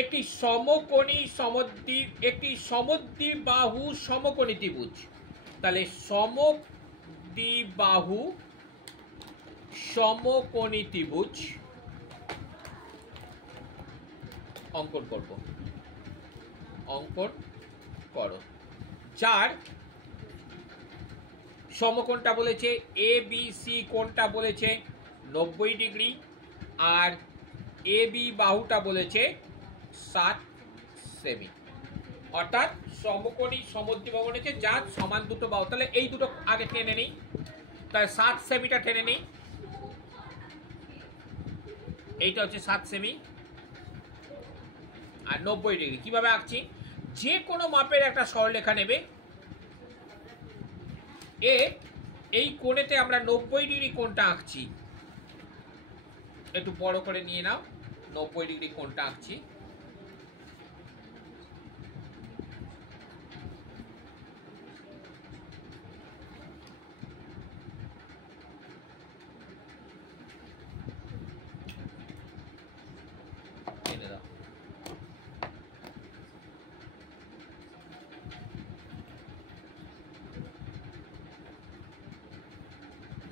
একটি সমকোণী একটি সমদ্বিবাহু সমকোণী ত্রিভুজ। তাহলে সমদ্বিবাহু সমকোণী ত্রিভুজ অঙ্কন করব, অঙ্কন করো, যার সমকোণটা বলেছে এ বি সি, কোণটা বলেছে 90 ডিগ্রি, আর এ বি বাহুটা বলেছে 7 সেমি। অর্থাৎ সমকোণী সমদ্বিবাহু বলেছে যার সমান দুটো বাহু। তাহলে এই দুটো আগে টেনে নেই, তাহলে 7 সেমিটা টেনে নেই। এইটা হচ্ছে 7 সেমি আর 90 ডিগ্রি। কিভাবে আঁকছি? যে কোনো মাপের একটা সরলরেখা নেবে, এই কোণেতে আমরা 90 ডিগ্রি কোণটা আঁকছি। একটু বড় করে নিয়ে নাও, 90 ডিগ্রি কোণটা আঁকছি।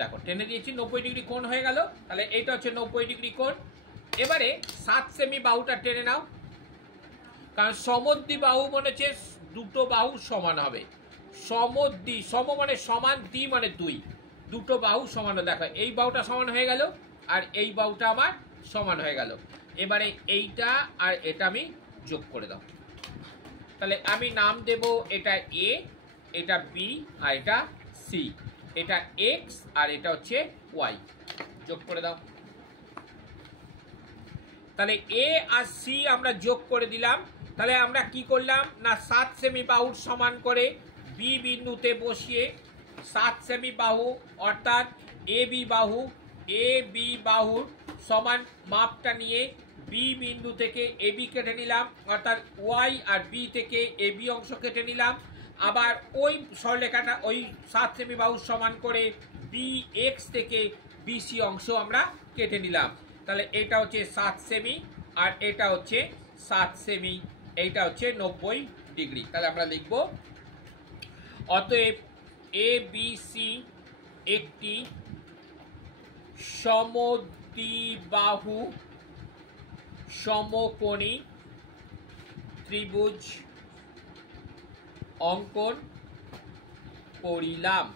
দেখো টেনে দিয়েছি, 90 ডিগ্রি কোণ হয়ে গেল। তাহলে এইটা হচ্ছে 90 ডিগ্রি কোণ। এবারে 7 সেমি বাহুটা টেনে নাও, কারণ সমদ্বিবাহু মানে হচ্ছে দুটো বাহু সমান হবে। সম মানে সমান, দ্বি মানে দুই, দুটো বাহু সমান। দেখো এই বাহুটা সমান হয়ে গেল আর এই বাহুটা আমার সমান হয়ে গেল। এবারে এইটা আর এটা আমি যোগ করে দাও। তাহলে আমি নাম দেব এটা এ, এটা বি আর এটা সি, এটা এক্স আর এটা হচ্ছে ওয়াই। যোগ করে দাও। তাহলে এ আর সি আমরা যোগ করে দিলাম। তাহলে আমরা কি করলাম না 7 সেমি বাহুর সমান করে বি বিন্দুতে বসিয়ে 7 সেমি বাহু অর্থাৎ এ বি বাহুর সমান মাপটা নিয়ে বি বিন্দু থেকে এ বি কেটে নিলাম, অর্থাৎ ওয়াই আর বি থেকে এ বি অংশ কেটে নিলাম। আবার ওই সরলরেখাটা ওই 7 সেমি বাহুর সমান করে বি এক্স থেকে বিসি অংশ আমরা কেটে নিলাম। তাহলে এটা হচ্ছে 7 সেমি আর এটা হচ্ছে 7 সেমি, এইটা হচ্ছে 90 ডিগ্রি। তাহলে আমরা লিখব অতএব এ বি সি একটি সমদ্বিবাহু সমকোণী ত্রিভুজ অঙ্কন করিলাম,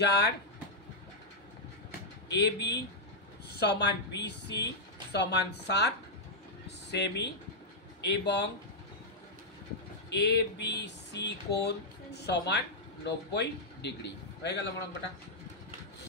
যার এ বি সমান বিসি সমান 7 সেমি এবং এ বি সি কোণ সমান 90 ডিগ্রি। হয়ে গেল আমার অঙ্কটা।